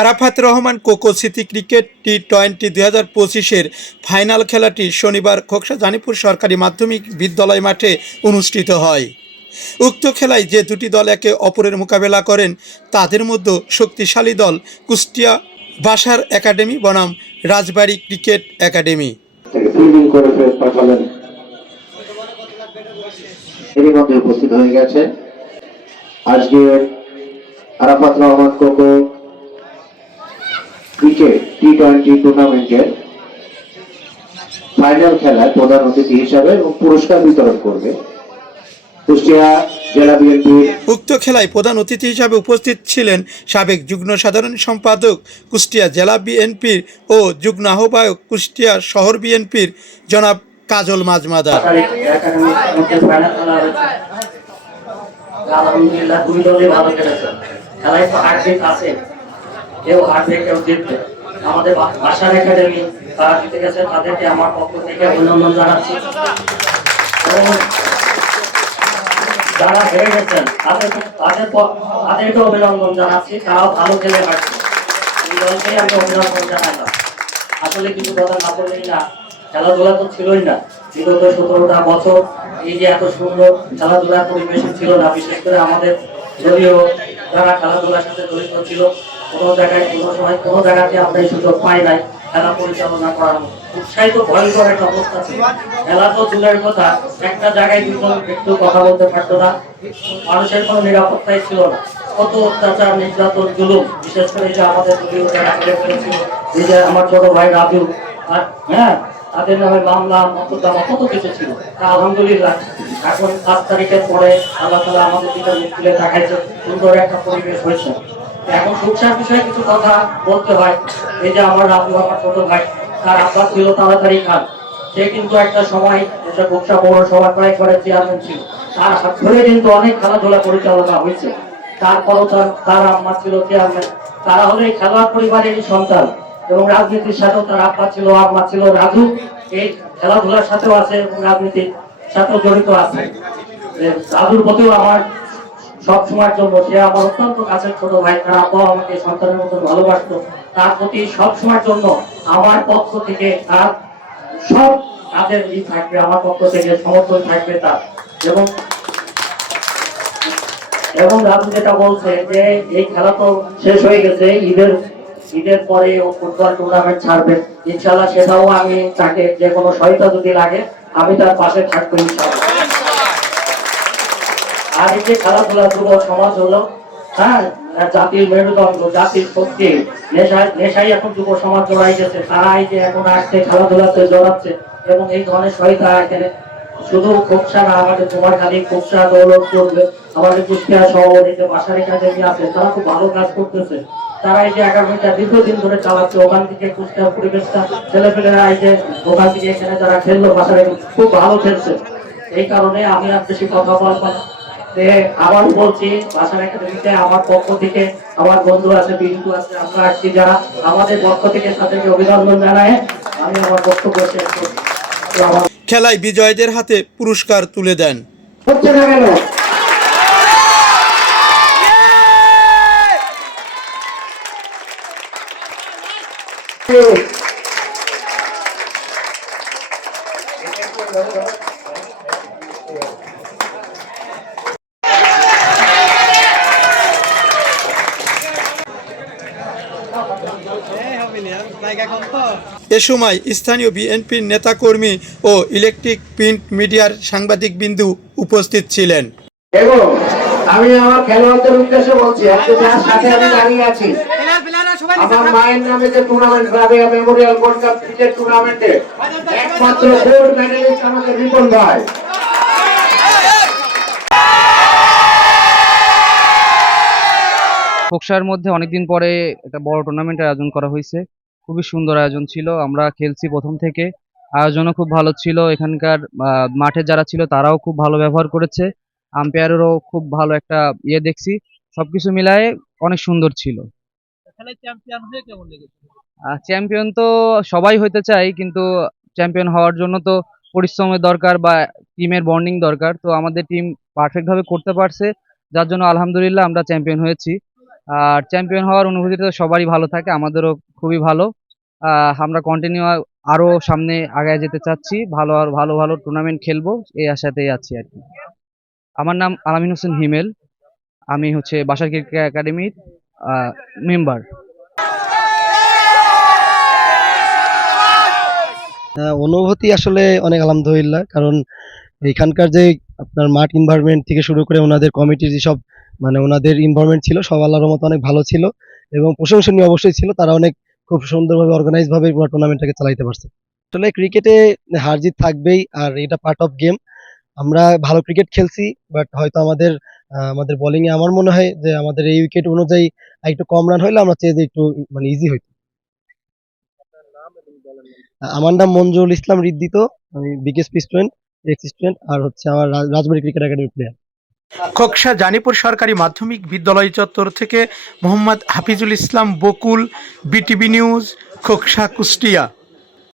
Arafat Rahman cocoa স্মৃতি cricket টি-20 2025-এর final খেলাটি শনিবার খোকসা জানিপুর সরকারি মাধ্যমিক বিদ্যালয় মাঠে অনুষ্ঠিত হয়। উক্ত খেলায় যে দুটি দল একে অপরের মোকাবেলা করেন তাদের মধ্যে শক্তিশালী দল কুষ্টিয়া বাসার একাডেমি বনাম রাজবাড়ী ক্রিকেট একাডেমি। এরই মধ্যে উপস্থিত হয়ে গেছে আজকে আরাফাত রহমান কোকো ক্রিকেট টি-20 টুর্নামেন্টের ফাইনাল খেলায় প্রধান অতিথি হিসাবে এবং পুরস্কার বিতরণ করবে কুষ্টিয়া জেলা বিএনপির। উক্ত খেলায় প্রধান অতিথি হিসাবে উপস্থিত ছিলেন সাবেক যুগ্ম সাধারণ সম্পাদক কুষ্টিয়া জেলা বিএনপির ও যুগ্ম আহ্বায়ক কুষ্টিয়া শহর বিএনপির জনাব কাজল মাজমাদার। আলহামদুলিল্লাহ দুই দলই ভালো খেলেছে। খেলায় তো হার জিত আছে, কেউ হারবে কেউ জিতবে। আমাদের বাসার একাডেমি তারা জিতে গেছে, তাদেরকে আমার পক্ষ থেকে অভিনন্দন জানাচ্ছি। যারা হেরে গেছেন তাদেরকে অভিনন্দন জানাচ্ছি, তারাও ভালো খেলে হারছে। দুই দলকেই আমি অভিনন্দন জানালাম। আসলে কিছু কথা না বললেই না, খেলাধুলা তো ছিলই না বিগত 17টা বছর। এই যে এত সুন্দর খেলাধুলার পরিবেশ ছিল না, বিশেষ করে আমাদের দলীয় যারা খেলাধুলার সাথে জড়িত ছিল, কোনো জায়গায় কোনো সময় কোনো জায়গাতে আমরা এই সুযোগ পাই নাই খেলা পরিচালনা করার মতো। উৎসাহিত ভয়ঙ্কর একটা অবস্থা ছিল। খেলা তো দূরের কথা, একটা জায়গায় দুজন একটু কথা বলতে পারতো না, মানুষের কোনো নিরাপত্তাই ছিল না। কত অত্যাচার, নির্যাতন, জুলুম, বিশেষ করে যে আমাদের দলীয় যারা খেলে ফেলেছিল, এই যে আমার ছোট ভাই রাজু, হ্যাঁ তাদের নামে মামলা মোকদ্দমা কত কিছু ছিল। তা আলহামদুলিল্লাহ এখন 5 তারিখের পরে আল্লাহ তাআলা আমাদের দিকে মুখ তুলে দেখাইছে, সুন্দর একটা পরিবেশ হয়েছে। এখন সুখসার বিষয়ে কিছু কথা বলতে হয়। এই যে আমার রাজু, আমার ছোট ভাই, তার আব্বা ছিল তাড়াতাড়ি খান। সে কিন্তু একটা সময় এসে খোকসা পৌরসভার প্রায় করে চেয়ারম্যান ছিল। তার হাত ধরে কিন্তু অনেক খেলাধুলা পরিচালনা হয়েছে। তারপরও তার আম্মা ছিল চেয়ারম্যান। তারা হলো এই খেলোয়াড় পরিবারেরই সন্তান এবং রাজনীতির সাথেও তার আব্বা ছিল, আম্মা ছিল। রাজু এই খেলাধুলার সাথেও আছে এবং রাজনীতির সাথেও জড়িত আছে। রাজুর প্রতিও আমার সব সময়ের জন্য, সে আমার অত্যন্ত কাছের ছোট ভাই, তার আব্বাও আমাকে সন্তানের মতো ভালোবাসতো। তার প্রতি সব সময়ের জন্য আমার পক্ষ থেকে তার সব কাজের থাকবে, আমার পক্ষ থেকে সমর্থন থাকবে তার। এবং রাজু যেটা বলছে যে এই খেলা তো শেষ হয়ে গেছে, ঈদের পরে ও ফুটবল টুর্নামেন্ট ছাড়বে ইনশাআল্লাহ, সেটাও আমি তাকে যে কোনো সহায়তা যদি লাগে আমি তার পাশে থাকবো ইনশাআল্লাহ। আর এই যে খেলাধুলা যুব সমাজ হলো, হ্যাঁ, জাতির মেরুদণ্ড, জাতির শক্তি, নেশাই এখন যুব সমাজ জড়াই গেছে। তারা এই যে এখন আসছে খেলাধুলাতে জড়াচ্ছে এবং এই ধরনের সহায়তা এখানে শুধু খোকসা না, আমাদের কুমারখালী, খোকসা, দৌলতপুর, আমাদের কুষ্টিয়া সভাপতিতে বাসার একাডেমি আছে, তারা খুব ভালো কাজ করতেছে। তারা এই যে একাডেমিটা দীর্ঘদিন ধরে চালাচ্ছে। ওখান থেকে কুষ্টিয়ার পরিবেশটা ছেলেপেলেরা এই যে ওখান থেকে এখানে যারা খেললো বাসার খুব ভালো খেলছে। এই কারণে আমি আর বেশি কথা বলবো না। আবার বলছি, বাসার একাডেমিতে আমার পক্ষ থেকে আমার বন্ধু আছে, বিন্দু আছে, আমরা আসছি যারা, আমাদের পক্ষ থেকে তাদেরকে অভিনন্দন জানায় আমি আমার বক্তব্য শেষ করছি। খেলায় বিজয়ীদের হাতে পুরস্কার তুলে দেন। হচ্ছে না কেন? এ সময় স্থানীয় বিএনপির নেতাকর্মী ও ইলেকট্রিক প্রিন্ট মিডিয়ার সাংবাদিকবৃন্দু উপস্থিত ছিলেন। এবং আমি আমার খেলোয়াড়দের উদ্দেশ্যে বলছি, যার সাথে আমি দাঁড়িয়ে আছি, আমার মায়ের নামে যে tournament, Rabeya Memorial gold cup cricket টুর্নামেন্টে একমাত্র গোল্ড মেডেলিস্ট আমাদের রিপন ভাই। খোকসার মধ্যে অনেকদিন পরে একটা বড় টুর্নামেন্টের আয়োজন করা হয়েছে। খুবই সুন্দর আয়োজন ছিল, আমরা খেলছি প্রথম থেকে, আয়োজনও খুব ভালো ছিল। এখানকার মাঠে যারা ছিল তারাও খুব ভালো ব্যবহার করেছে, আম্পায়ারেরও খুব ভালো একটা দেখছি। সবকিছু মিলায়ে অনেক সুন্দর ছিল। চ্যাম্পিয়ন তো সবাই হইতে চায়, কিন্তু চ্যাম্পিয়ন হওয়ার জন্য তো পরিশ্রমের দরকার বা টিমের বন্ডিং দরকার। তো আমাদের টিম পারফেক্ট ভাবে করতে পারছে, যার জন্য আলহামদুলিল্লাহ আমরা চ্যাম্পিয়ন হয়েছি। আর চ্যাম্পিয়ন হওয়ার অনুভূতিটা তো সবারই ভালো থাকে, আমাদেরও খুবই ভালো। আমরা কন্টিনিউ আরো সামনে আগায় যেতে চাচ্ছি, ভালো আর ভালো ভালো টুর্নামেন্ট খেলবো এই আশাতেই আছি আর কি। আমার নাম আলামিন হোসেন হিমেল, আমি হচ্ছে বাসার ক্রিকেট একাডেমির মেম্বার। অনুভূতি আসলে অনেক আলহামদুলিল্লাহ, কারণ এখানকার যে আপনার মাঠ এনভায়রনমেন্ট থেকে শুরু করে ওনাদের কমিটির যেসব মানে ওনাদের এনভায়রনমেন্ট ছিল সব আল্লাহর রহমতে অনেক ভালো ছিল এবং প্রশংসনীয় অবশ্যই ছিল। তারা অনেক খুব সুন্দরভাবে অর্গানাইজ ভাবে পুরো টুর্নামেন্টটাকে চালাইতে পারছে। আসলে ক্রিকেটে হার জিত থাকবেই, আর এটা পার্ট অফ গেম। আমরা ভালো ক্রিকেট খেলছি, বাট হয়তো আমাদের বোলিং এ আমার মনে হয় যে আমাদের এই উইকেট অনুযায়ী একটু কম রান হইলে আমরা চেয়ে যে একটু মানে ইজি হইতো। আমার নাম মঞ্জুরুল ইসলাম রিদ্দিত, আমি বিকেএসপি স্টুডেন্ট, এক্স স্টুডেন্ট, আর হচ্ছে আমার Rajbari cricket academy player. Khoksa Janipur সরকারি মাধ্যমিক বিদ্যালয় চত্বর থেকে মোহাম্মদ হাফিজুল ইসলাম বকুল, বিটিভি নিউজ, খোকসা, কুষ্টিয়া।